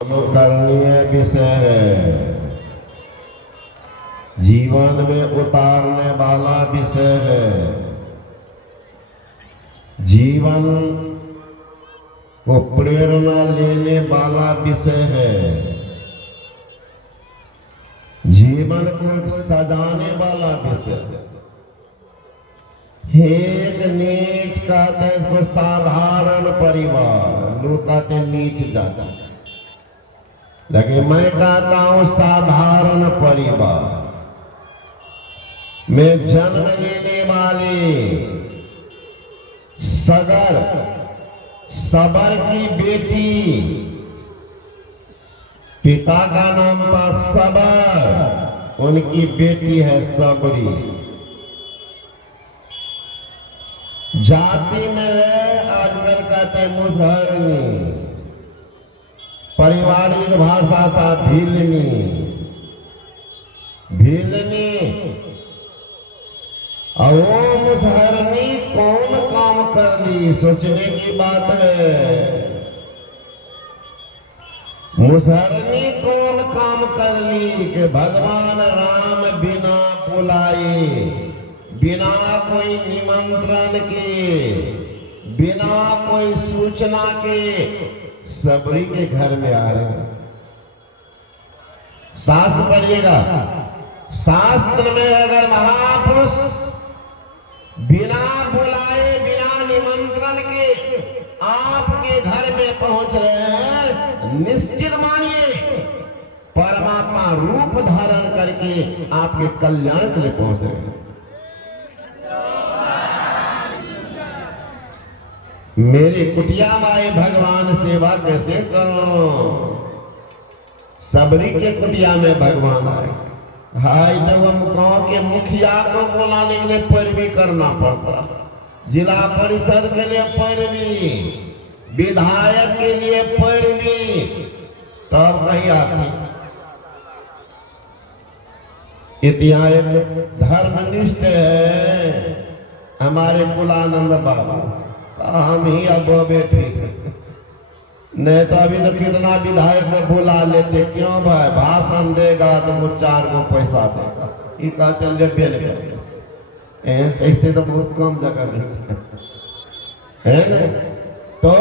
अनुकरणीय विषय है, जीवन में उतारने वाला विषय है, जीवन को प्रेरणा लेने वाला विषय है, जीवन को सजाने वाला विषय है। एक नीच कहते हैं इसको साधारण परिवार, लोग कहते हैं नीच जाति, लेकिन मैं कहता हूं साधारण परिवार में जन्म लेने वाले सबर की बेटी, पिता का नाम था सबर, उनकी बेटी है सबरी। जाति में है आजकल कहते हैं मुसहरनी, पारिवारिक भाषा था भीलनी। और वो मुसहरनी कौन काम कर ली, सोचने की बात है। मुसहरनी कौन काम कर ली कि भगवान राम बिना बुलाए, बिना कोई निमंत्रण के, बिना कोई सूचना के सबरी के घर में आ रहे हैं। शास्त्र पढ़िएगा, शास्त्र में अगर महापुरुष बिना बुलाए, बिना निमंत्रण के आपके घर में पहुंच रहे हैं, निश्चित मानिए परमात्मा रूप धारण करके आपके कल्याण के लिए पहुंच रहे हैं। मेरी कुटिया माए भगवान सेवा कैसे करो, सबरी के कुटिया में भगवान आए। हाय जब हम गांव के मुखिया को बुलाने के लिए पैरवी करना पड़ता, जिला परिषद के लिए पैरवी, विधायक के लिए पैरवी, तब कहीं आती। इतिहास एक धर्मनिष्ठ है हमारे कुलानंद बाबू, हम ही अब ठीक है, नहीं तो अभी तो कितना विधायक को बुला लेते। क्यों भाई, भाषण देगा तो वो 4 को पैसा देगा, ये कहा चल जब बेल ऐसे तो बहुत कम जगह है ना। तो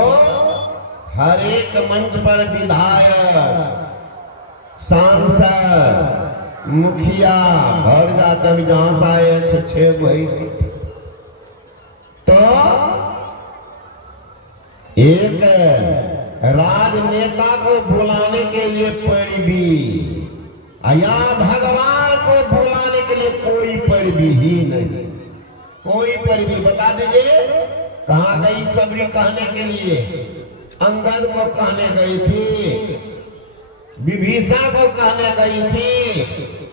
हर एक मंच पर विधायक, सांसद, मुखिया भर जाता, भी जहां से आए तो 6 वही। तो एक राजनेता को बुलाने के लिए पैरवी, या भगवान को बुलाने के लिए कोई पैरवी ही नहीं, कोई पैरवी। बता दीजिए कहां गई सबरी कहने के लिए? अंगद को कहने गई थी, विभीषण को कहने गई थी,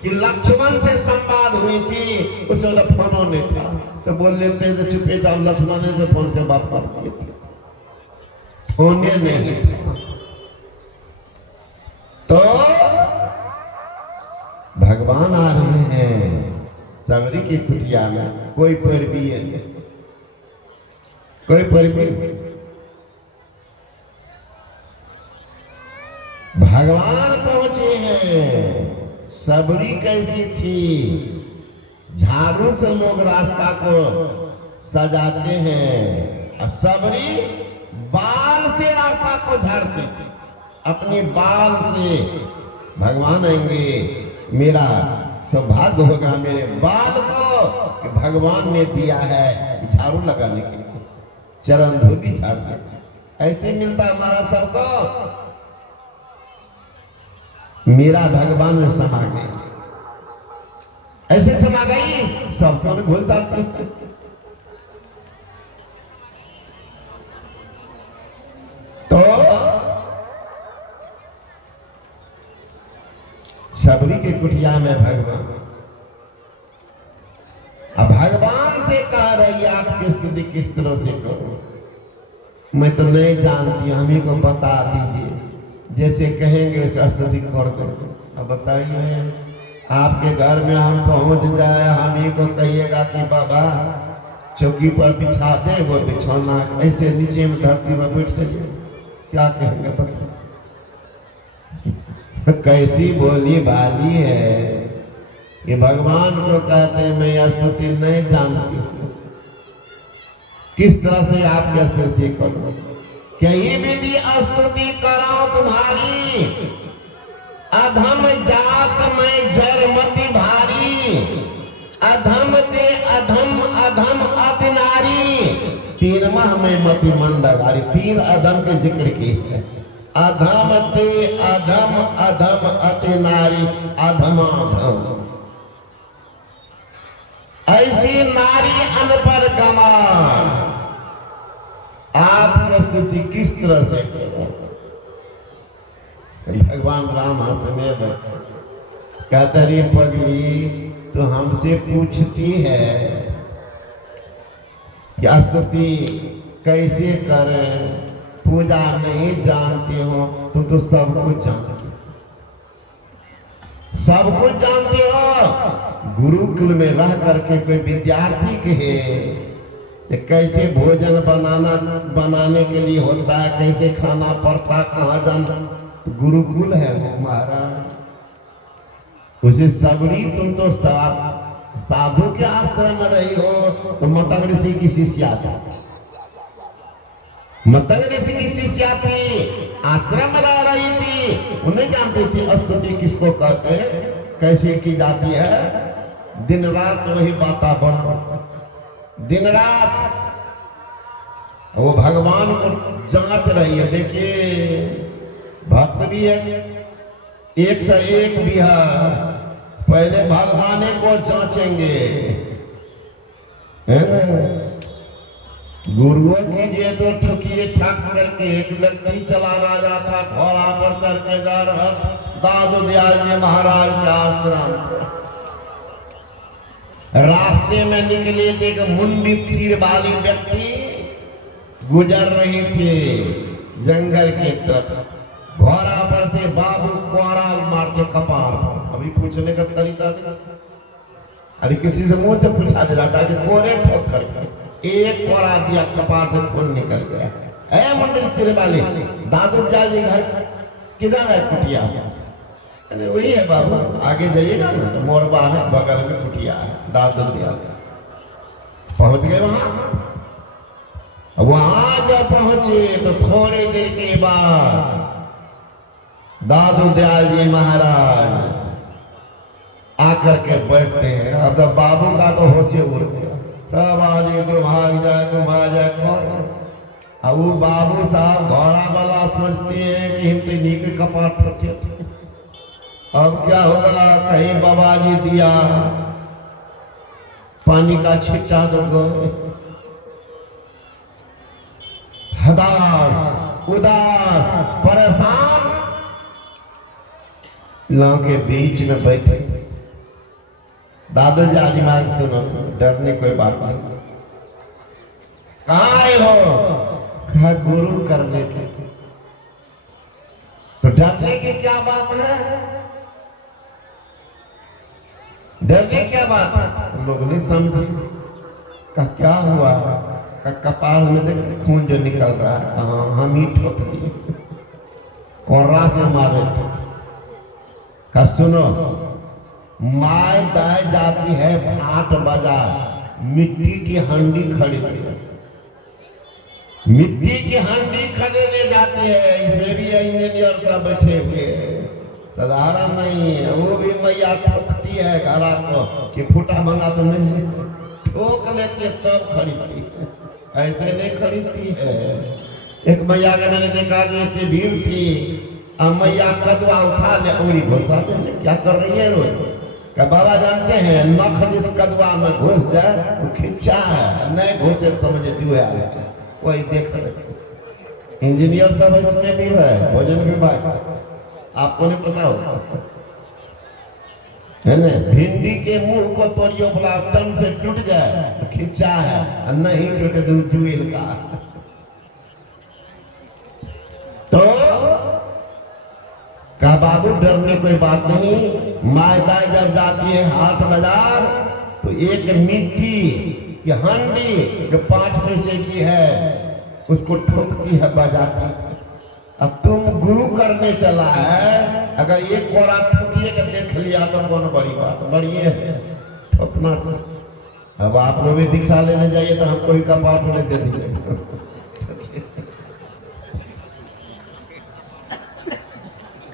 कि लक्ष्मण से संवाद हुई थी, उस वक्त फोन नहीं था, तो बोल लेते तो चुपे जाओ, लक्ष्मण से फोन पे बात करती थी, होने नहीं। तो भगवान आ रहे हैं सबरी की कुटिया में, कोई पैरवी है, कोई पैरवी। भगवान पहुंचे हैं। सबरी कैसी थी? झाड़ू से लोग रास्ता को सजाते हैं, और सबरी बाल से रास्ता को झाड़ते थे, अपने बाल से। भगवान आएंगे, मेरा सौभाग्य होगा मेरे बाल को कि भगवान ने दिया है झाड़ू लगाने के लिए, चरण धूली झाड़ते। ऐसे मिलता हमारा सबको। मेरा भगवान में समा गई, ऐसे समा गई सबको में भूल जाती। तो सबरी के कुटिया में भगवान, अब भगवान से कह रही आपकी स्थिति किस तरह से करो, मैं तो नहीं जानती, हम ही को बता दीजिए, जैसे कहेंगे स्थिति कर दो। अब बताइए आपके घर में हम पहुंच जाए, हम ही को कहिएगा कि बाबा चौकी पर बिछा दे, वो बिछौना ऐसे नीचे में धरती में बैठ जाइए, क्या कहेंगे? कैसी बोली बाली है कि भगवान को कहते हैं मैं यह स्तुति नहीं जानती हूँ, किस तरह से आपकी स्तुति करूं, कहीं विधि स्तुति कराओ तुम्हारी, अधम जात में जरमति भारी, अधम ते अधम अधम अति नारी, 13वां में मति मंदगारी, 3 अधम के जिक्र की है। अधम ते अधम अधम अति नारी, अधमाधम ऐसी नारी अनपर गमान। आप प्रस्तुति किस तरह से भगवान राम हंसने बैठे, कहते रे पगली तो हमसे पूछती है कि स्तुति कैसे करें, पूजा नहीं जानती हो, तुम तो सब कुछ जानती हो, सब कुछ जानती हो। गुरुकुल में रह करके कोई विद्यार्थी कहे कि कैसे भोजन बनाने के लिए होता है, कैसे खाना पड़ता, कहाँ जाना, गुरुकुल है वो महाराज। उसे सबरी तुम तो साधु के आश्रम में रही हो, तो मतंग ऋषि की शिष्या थी, मतंग ऋषि की शिष्या थी, आश्रम में रह रही थी, उन्हें जानती थी स्तुति किसको कहते, कैसे की जाती है। दिन रात वही वातावरण, दिन रात वो भगवान को जांच रही है। देखिए भक्त भी है, 1 से 1 भी है, पहले भगवान को जांचेंगे, है ना। गुरुओं कीजिए तो ठुकिए ठाक करके एक व्यक्ति चला राजा था, घोड़ा पर चढ़ के जा रहा, दादू दयाल जी महाराज के आश्रम, रास्ते में निकले थे कि मुंडित सिर वाली व्यक्ति गुजर रही थी जंगल की तरफ, घोड़ा पर से बाबू कोराल मार के कपार। अभी पूछने का तरीका था, अरे किसी से मुंह से पूछा जाता कि कोरे ठोक कर एक कोरा दिया, कपार से खून निकल गया। है मुंडित सिर वाले दादू दयाल जी घर किधर है? कुटिया। अरे वही है बाबू, आगे जाइएगा ना, मोरबा है, बगल में कुटिया है, दादू दयाल। पहुंच गए वहां जब पहुंचे तो थोड़ी देर के बाद दादू दयाल जी महाराज आकर के बैठते हैं। अब तो बाबू का तो होश उड़ गया, सब आदमी घुमा जाए कौन। अब वो बाबू साहब घोड़ा वाला सोचते हैं कि हम तो नीचे कपार ठोके थे, अब क्या होगा, कहीं बाबा जी दिया पानी का छिट्टा दोगे। हताश उदास परेशान लोगों के बीच में बैठे दादू जी आदिमाग सुनो, डरने कोई बात नहीं। कहाँ आए हो? कहा गुरु करने के। तो डरने की क्या बात है? डरने क्या बात है? लोग नहीं समझे। का क्या हुआ? का कपाल में देख खून जो निकल रहा है, हाँ हम ही ठोक दिए, कोर्रा से मारे थे। का सुनो, माय दाय जाती है भाट बाजार, मिट्टी की हंडी खरीदती, मिट्टी की हंडी खरीदने जाती है। इसमें भी इंजीनियर का बैठे हुए, साधारण नहीं है। वो भी मैया ठोकती है घरा को कि फूटा मंगा तो नहीं, ठोक लेती है तब खरीदती है, ऐसे नहीं खरीदती है। एक मैया का मैंने देखा कि ऐसी भीड़ थी, अब मैया कदवा उठा ले उंगली घुसा दे। क्या कर रही है रोज? क्या बाबा जानते हैं नख जिस कदवा में घुस जाए वो खिंचा है, नहीं घुसे समझे जुआ है। वही देख रहे इंजीनियर सब इसमें भी है, भोजन विभाग, आपको नहीं पता हो है ना। भिंडी के मुंह को तोड़ियो बोला तन से टूट जाए तो खिंचा है, नहीं टूटे तो जुएल का। तो का बाबू डरने कोई बात नहीं। मायदा जब जाती है हाट बाजार तो एक मिट्टी की हंडी जो 5 पैसे की है उसको ठोकती है, बजाती है। अब तुम गुरु करने चला है, अगर एक कोड़ा ठोकिए के देख लिया तो कौन बड़ी बात, बढ़िए है ठोकना था। अब आप लोग भी दीक्षा लेने जाइए तो हमको ही कपाट में दे दीजिए।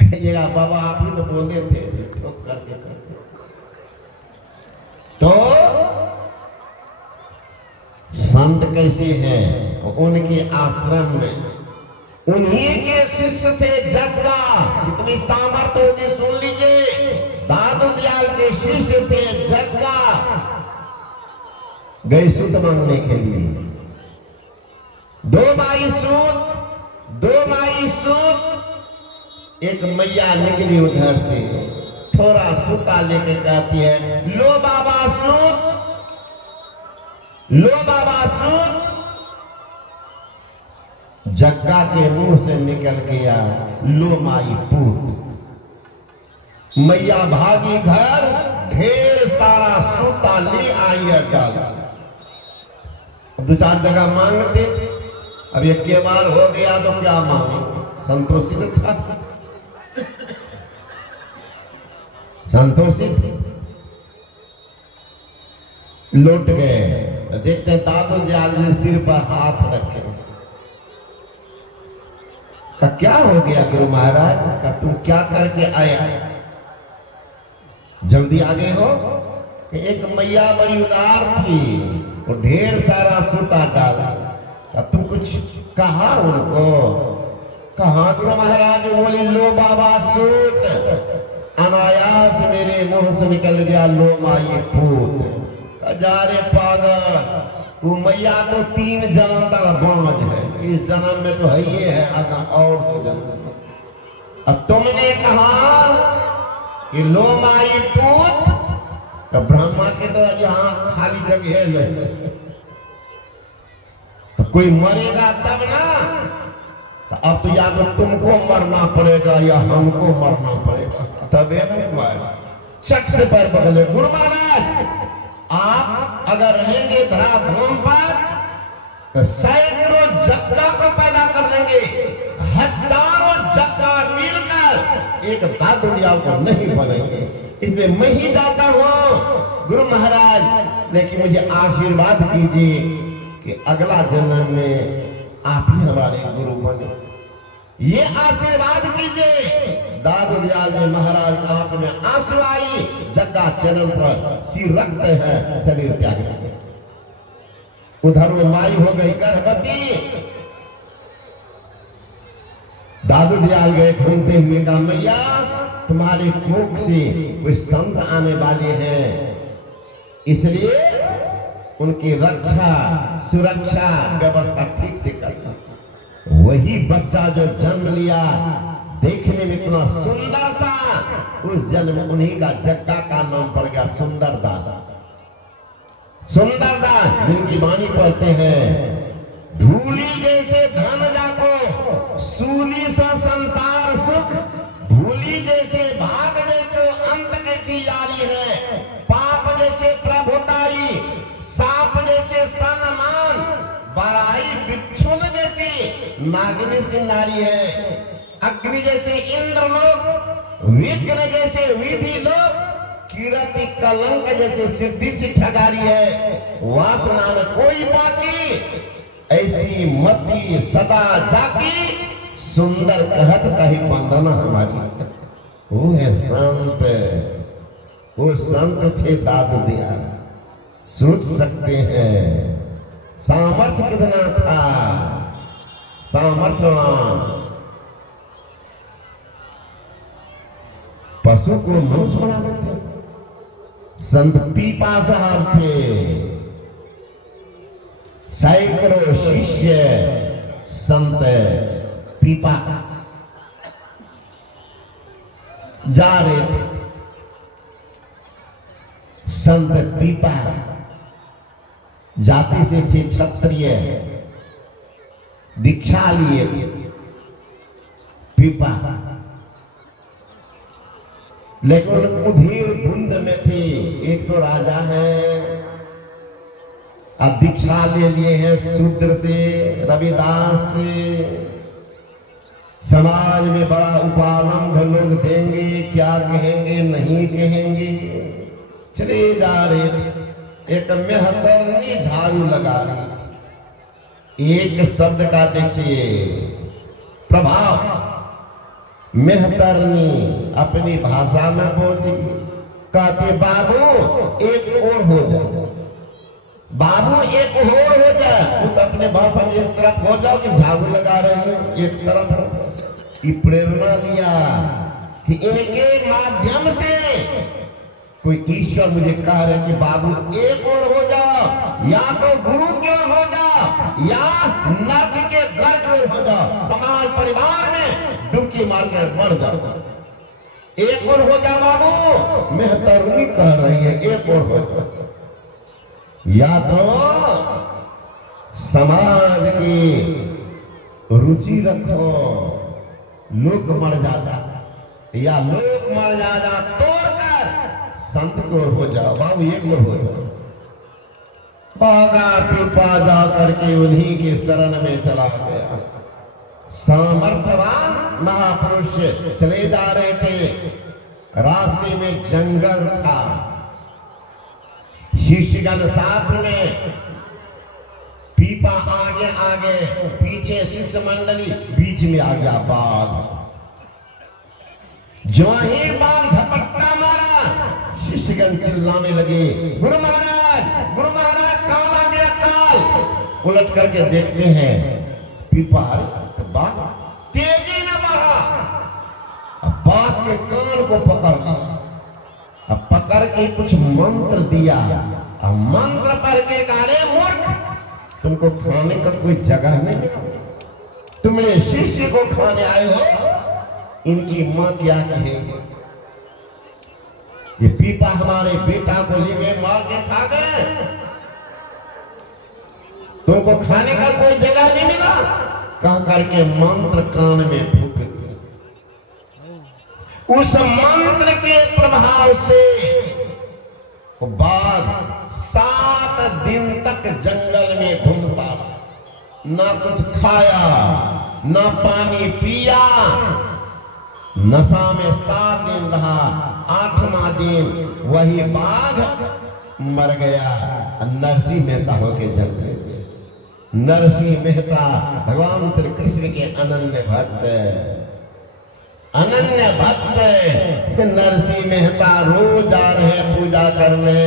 कहिएगा बाबा आप ही तो बोले थे ठोक करके करके। तो संत कैसे हैं, उनके आश्रम में उन्हीं के शिष्य थे जग्गा। कितनी सामर्थ्य होगी सुन लीजिए। दादू दयाल के शिष्य थे जग्गा। गए सूत मांगने के लिए, दो माई सूत, एक मैया निकली उधर से, थोड़ा सूता लेके कहती है लो बाबा सूत, लो बाबा सूत। जग्गा के मुंह से निकल गया लो माई पूत। मैया भागी घर, ढेर सारा सूता ले आई डाल। दो चार जगह मांगते, अब एक के बार हो गया तो क्या मांगे, संतोषित था, संतोषित लौट गए। देखते हैं दादू दयाल जी सिर पर हाथ रखे। का क्या हो गया गुरु महाराज, का तुम क्या करके आया, जल्दी आ गए हो। एक मैया बड़ी उदार थी, वो ढेर सारा सूता डाला। का तुम कुछ कहा उनको, कहा गुरु महाराज। बोले लो बाबा सूत। अनायास मेरे मुंह से निकल गया लो माई पूत। जा रे पागल, वो मैया तो 3 जन्म तक बांझ है, इस जन्म में तो है ये है, आगा और जन्म। अब तुमने कहा कि लो माई पूत, तो ब्रह्मा के तो यहाँ खाली जगह नहीं, तो कोई मरेगा तब ना। तो अब तो या तो तुमको मरना पड़ेगा या हमको मरना पड़ेगा, तबे ना। चट से पैर पकड़े गुरु महाराज, आप अगर रहेंगे धराधाम पर तो सैकड़ों जग्गा को पैदा कर देंगे, हजारों जग्गा मिलकर एक दादू दयाल को नहीं बनेंगे। इसलिए मैं ही जाता हूँ गुरु महाराज, लेकिन मुझे आशीर्वाद कीजिए कि अगला जन्म में आप ही हमारे गुरु बने, ये आशीर्वाद कीजिए। दादू दयाल जी महाराज आंख में आंसू आई, जग्गा चरण पर सिर रखते हैं, शरीर त्याग देते। उधर वो माई हो गई गर्भवती। दादू दयाल गए घूमते हुए, कहा मैया तुम्हारे कोख से कोई संत आने वाले हैं, इसलिए उनकी रक्षा सुरक्षा व्यवस्था ठीक से करना। वही बच्चा जो जन्म लिया देखने में इतना सुंदर था, उस जन्म उन्हीं का जग्गा का नाम पड़ गया सुंदरदास। सुंदरदास जिनकी वाणी पढ़ते हैं, धूली जैसे धन जाको सूली सा संसार सुख, भूली जैसे भाग जैसे अंत कैसी यारी है, पाप जैसे प्रभुताई, साप जैसे सन्मान, बड़ाई बिच्छुन जैसी नागिनी सी नारी है, अग्नि जैसे इंद्र लोग, विघ्न जैसे विधि लोग, कीर्ति कलंक जैसे सिद्धि सी ठगारी है, वासना में कोई बाकी, ऐसी मति सदा जाकी, सुंदर कहत कही बंदना हमारी। वो है संत, वो संत थे दादू दयाल। सोच सकते हैं सामर्थ्य कितना था, सामर्थ्यवान। पशु को मनुष्य बना देते। संत पीपा साहब थे, सैकड़ों शिष्य संत पीपा जा रहे थे। संत पीपा जाति से थे क्षत्रिय, दीक्षा लिए पीपा, लेकिन उधीर धुंध में थी। एक तो राजा है, अब दीक्षा ले लिए हैं शूद्र से, रविदास से, समाज में बड़ा उपालंब लोग देंगे, क्या कहेंगे नहीं कहेंगे। चले जा रहे, एक मेहतरनी झाड़ू लगा रही। एक शब्द का देखिए प्रभाव। मेहतरनी अपनी भाषा में बोली, कहते बाबू एक और हो जाए, बाबू एक और हो जाए। तू तो अपने भाषा में एक तरफ हो जाओ कि झाड़ू लगा रहे हो एक तरफ हो जाओ। ये प्रेरणा लिया कि इनके माध्यम से कोई ईश्वर मुझे कह रहे कि बाबू एक और हो जाओ, या तो गुरु की ओर हो जाओ या नर्क के घर की ओर हो जाओ, समाज परिवार में डुबकी मार कर मर जाओ। एक और हो जाओ बाबू, मेहतरनी कह रही है एक और हो जाओ। या तो समाज की रुचि रखो, लोग मर जाता, या लोग मर जाता तोड़कर संत को हो जाओ। बाबू एक और हो जाओ। बागा कृपा जा करके उन्हीं के शरण में चला गया। सामर्थ्यवान महापुरुष चले जा रहे थे, रास्ते में जंगल था, शिष्यगण साथ में, पीपा आगे आगे, पीछे शिष्य मंडली, बीच में आ गया बाघ। जो ही बाघ झपट्टा मारा, शिष्यगण चिल्लाने लगे, गुरु महाराज काल आ गया काल। उलट करके देखते हैं पीपा तो बाघ तेजी में बढ़ा, अब बाघ के कान को पकड़ लिया, अब पकड़ के कुछ मंत्र दिया। अब मंत्र पर के गाड़े मूर्ख, तुमको खाने का कोई जगह नहीं मिला, तुम मेरे शिष्य को खाने आए हो, इनकी मां क्या कहेगी। ये पीपा हमारे बेटा को ले गए, मार के खा गए, तुमको खाने का कोई जगह नहीं मिला, कह करके मंत्र कान में फूंक दिया। उस मंत्र के प्रभाव से बाघ 7 दिन तक जंगल में घूमता, ना कुछ खाया ना पानी पिया, नशा में 7 दिन रहा। 8वां दिन वही बाघ मर गया। नरसिंह मेहता होके जन्म ले गए। नरसिंह मेहता भगवान श्री कृष्ण के अनन्य भक्त, अनन्य भक्त। नरसिंह मेहता रोज जा रहे पूजा करने,